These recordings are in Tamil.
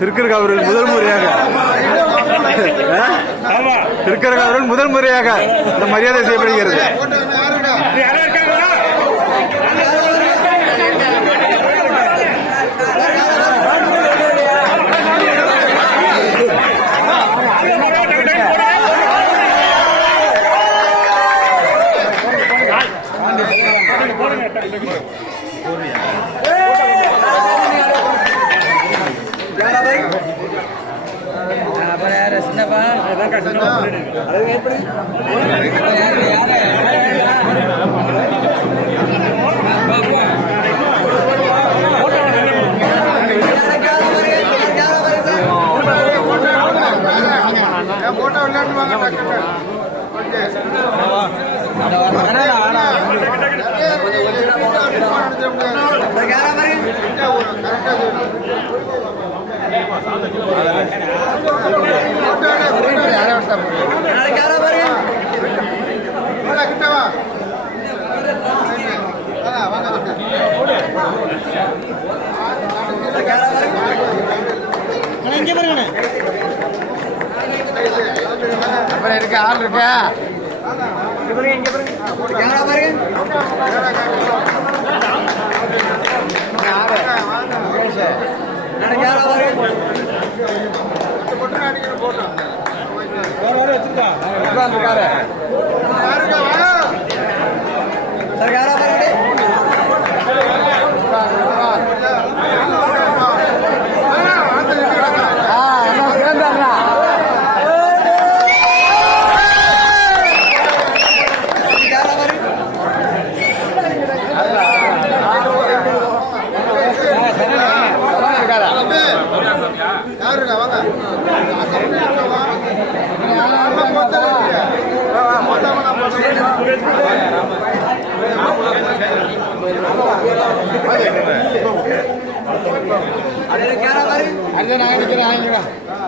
திருக்கரகாவூரில் முதல் முறையாக திருக்கரகாவூரில் முதல் முறையாக இந்த மரியாதை செய்யப்படுகிறது. இருக்கா ஆள் இருக்கா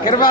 கிருபா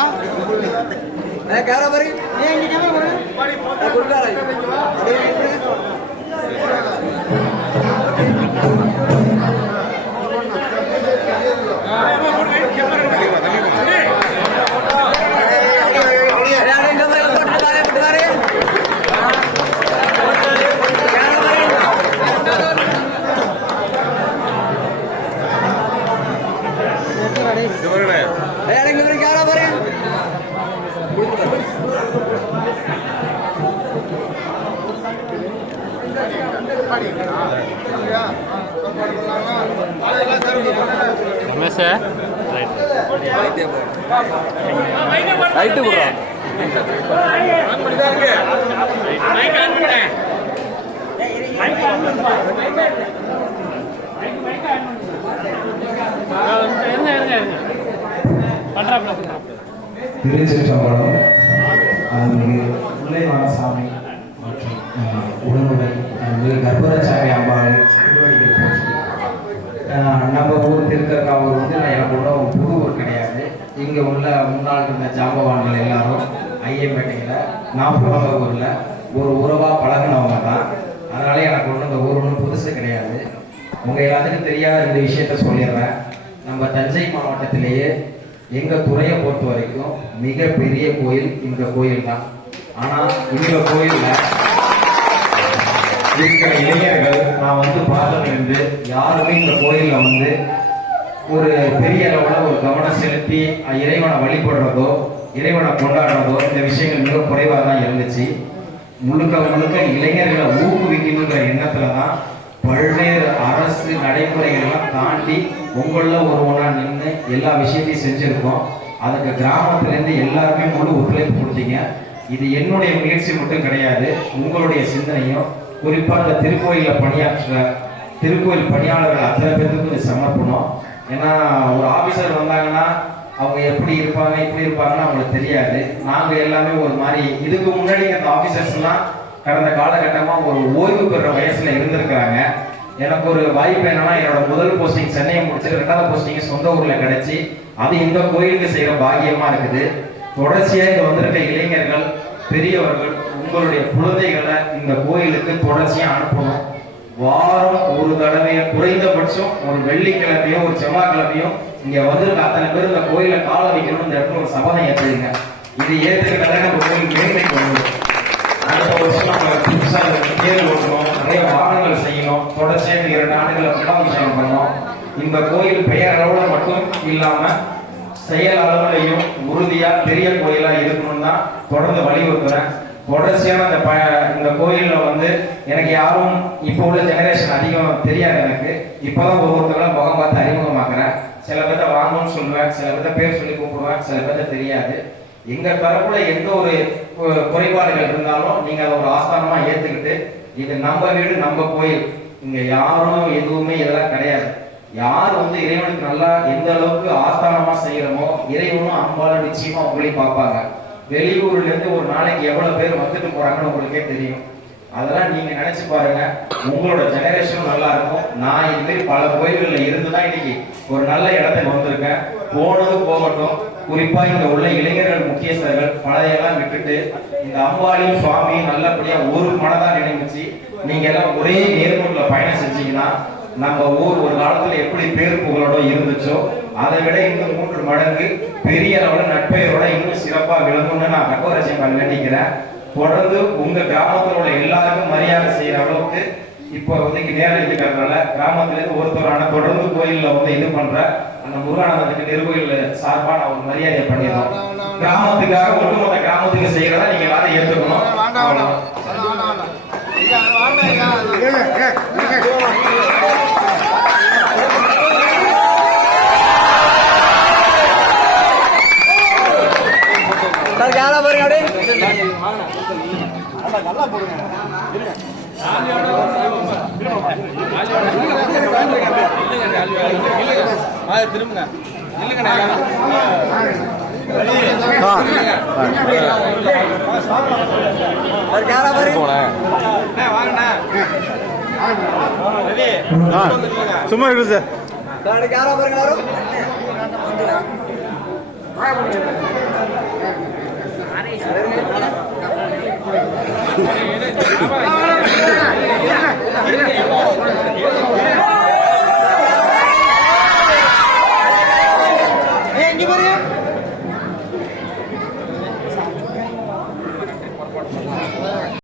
ரைட்டு போடுறோம். திருச்சிற்றம்பலம் முல்லைவானசாமி மற்றும் உடனுடன் கர்ப்பரசாமி அம்பாள் திருவடிகள் போற்றி. நம்ம ஊர் திருக்கரகாவூர் வந்து எனக்கு ஒன்றும் புது ஊர் கிடையாது. இங்கே உள்ள முன்னாள் இருந்த ஜாம்பவான்கள் எல்லாரும் ஐயம்பேட்டையில் நான் பிறந்த ஊரில் ஒரு உறவாக பழகினவங்க தான். அதனால எனக்கு ஒன்றும் இந்த ஊர் ஒன்றும் புதுசு கிடையாது. உங்கள் எல்லாத்துக்கும் தெரியாத இந்த விஷயத்த சொல்லிடுறேன். நம்ம தஞ்சை மாவட்டத்திலேயே எங்கள் துறையை பொறுத்த வரைக்கும் மிகப்பெரிய கோயில் இந்த கோயில் தான். ஆனால் இந்த கோயிலில் இருக்கிற இளைஞர்கள் நான் வந்து பார்த்ததிலிருந்து யாருமே இந்த கோயிலில் வந்து ஒரு பெரிய அளவில் ஒரு கவனம் செலுத்தி இறைவனை வழிபடுறதோ இறைவனை கொண்டாடுறதோ இந்த விஷயங்கள் மிக குறைவாக தான் இருந்துச்சு. முழுக்க முழுக்க இளைஞர்களை ஊக்குவிக்கணுங்கிற எண்ணத்தில் தான் பல்வேறு அரசு நடைமுறைகள்லாம் தாண்டி உங்களில் ஒருவனாக நின்று எல்லா விஷயத்தையும் செஞ்சுருக்கோம். அதுக்கு கிராமத்துலேருந்து எல்லாருமே முழு ஒத்துழைப்பு கொடுத்தீங்க. இது என்னுடைய முயற்சி மட்டும் கிடையாது, உங்களுடைய சிந்தனையும் குறிப்பாக இந்த திருக்கோயிலில் பணியாற்றுற திருக்கோயில் பணியாளர்கள் அத்தனை பேருக்கு இது சமர்ப்பணும். ஏன்னா ஒரு ஆஃபீஸர் வந்தாங்கன்னா அவங்க எப்படி இருப்பாங்க இப்படி இருப்பாங்கன்னு அவங்களுக்கு தெரியாது. நாங்கள் எல்லாமே ஒரு மாதிரி இதுக்கு முன்னாடி அந்த ஆஃபீஸர்ஸ்லாம் கடந்த காலகட்டமாக ஒரு ஓய்வு பெற வயசில் இருந்திருக்கிறாங்க. எனக்கு ஒரு வாய்ப்பு என்னன்னா என்னோட முதல் போஸ்டிங் சென்னையை முடிச்சு 2வது போஸ்டிங் சொந்த ஊரில் கிடைச்சி அது இந்த கோயிலுக்கு செய்கிற பாக்கியமாக இருக்குது. தொடர்ச்சியா இங்க வந்திருக்க இளைஞர்கள், பெரியவர்கள் உங்களுடைய குழந்தைகளை இந்த கோயிலுக்கு தொடர்ச்சியா அனுப்பணும். வாரம் ஒரு தடவையோ, குறைந்தபட்சம் ஒரு வெள்ளிக்கிழமையோ ஒரு செவ்வாய்க்கிழமையோ இங்க வந்திருக்க அத்தனை பேர் இந்த கோயில கால வைக்கணும். இந்த இடத்துல ஒரு சபதம் ஏற்றுங்க. இது ஏற்றுக்கிட்டாலே நம்ம கோயில் மேன்மைக்கு வரும். அடுத்த வருஷம் நம்ம புதுசா தேர்வு ஓட்டணும், நிறைய வாகனங்கள் செய்யணும், தொடர்ச்சியாக 2 ஆண்டுகளை கும்பாபிஷேகம் பண்ணணும். இந்த கோயில் பெயர் அளவுல மட்டும் இல்லாம செயல் அளவுலையும் உறுதியா பெரிய கோயிலா இருக்கணும்னு தான் தொடர்ந்து வலியுறுத்துறேன். தொடர்ச்சியான இந்த கோயில்ல வந்து எனக்கு யாரும் இப்போ உள்ள ஜெனரேஷன் அதிகம் தெரியாது. எனக்கு இப்பதான் ஒவ்வொருத்தரும் முகம் பார்த்து அறிமுகமாக்குறேன். சில பேர்த்த வாங்கணும்னு சொல்லுவேன், சில பேர்த்த பேர் சொல்லி கூப்பிடுவேன், சில பேர்த்த தெரியாது. எங்க தரப்புல எந்த ஒரு குறைபாடுகள் இருந்தாலும் நீங்க அதை ஒரு ஆஸ்தானமா ஏத்துக்கிட்டு, இது நம்ம வீடு நம்ம கோயில், இங்க யாரும் எதுவுமே இதெல்லாம் கிடையாது. யார் வந்து இறைவனுக்கு நல்லா எந்த அளவுக்கு ஆஸ்தானமா செய்யறோமோ இறைவனும் அம்பாலும் நிச்சயமா உங்களையும் பார்ப்பாங்க. வெளியூர்ல இருந்து ஒரு நாளைக்கு எவ்வளவு பேர் வந்துட்டு போறாங்கன்னு உங்களுக்கே தெரியும். அதெல்லாம் நீங்க நினைச்சு பாருங்க, உங்களோட ஜெனரேஷனும் நல்லா இருக்கும். நான் இது மாதிரி பல கோயில்கள்ல இருந்துதான் இன்னைக்கு ஒரு நல்ல இடத்துக்கு வந்திருக்கேன். போனது போகட்டும், குறிப்பா இங்க உள்ள இளைஞர்கள், முக்கியஸ்தர்கள் பழையெல்லாம் விட்டுட்டு இந்த அம்பாளையும் சுவாமியும் நல்லபடியா ஒரு மனதா நினைச்சு நீங்க எல்லாம் ஒரே நேர்கோட்டுல பயணம் செஞ்சீங்கன்னா நம்ம ஊர் ஒரு காலத்துல எப்படி பேர் புகழோட இருந்துச்சோ அதை விட இன்னும் 3 மடங்கு பெரிய அளவுல நட்பெயரோட இன்னும் சிறப்பா விளங்கும்னு நான் கற்பகரட்சியம்மாள் வேண்டிக்கிறேன். தொடர்ந்து உங்க கிராமத்தில் உள்ள எல்லாருக்கும் மரியாதை செய்யற அளவுக்கு இப்போ வந்து நேரம் இருக்கிறதுனால கிராமத்துல இருந்து ஒருத்தரான தொடர்ந்து கோயில்ல வந்து இது பண்ற அந்த முருகானந்தத்துக்கு நிர்கோயில் சார்பா நான் ஒரு மரியாதை பண்ணிடுறோம். கிராமத்துக்காக ஒட்டுமொத்த கிராமத்துக்கு செய்யறதா நீங்க எல்லாரும் ஏற்றுக்கணும். திரும்புங்க. சும்மா இருக்கு சார். யாரா